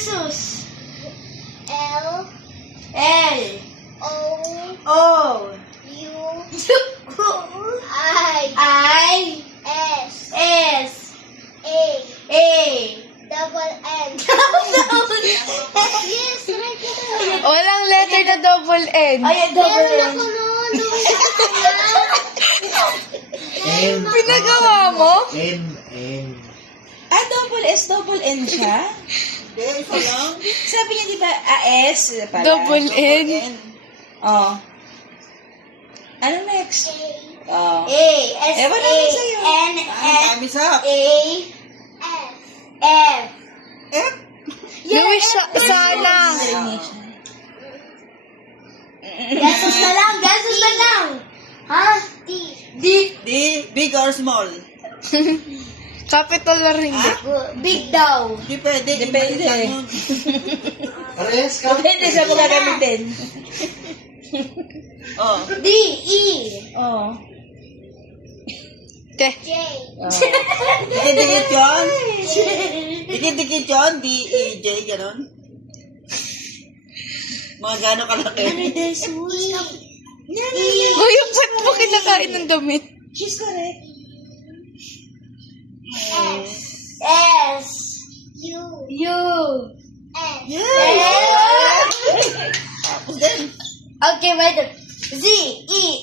Jesus. L L. O O. U I I. S S. A A. double N. Yes, right ito. Walang letter na double N. Ay, double Meron N. ako noon. Doon ka Pinagawa mo? N. Double S, double N siya? Hindi, isa lang. Sabi niya, di ba, S pala? Double N. Oh. Ano next? A Oh. A, S, Ewan A, namin sa'yo. N, F, Time is up. A, F F. F. Luis, sana. Gasos na lang, gasos na lang. Ha? D D, D. Big or small? Capital na rin. big daw. Hindi pwede. Depende. Iba yun. Parehas ka. Depende sa mga gamitin. Oh. D, E. Oh. Te. J Dikit-dikit yun? Dikit-dikit yun? D, E, J, gano'n? Mga gano'n kalaki? Uy, ba't mo kinakain ng damit? She's correct. S S, U U. N Yeah! Tapos din. Okay, wait. Z, E,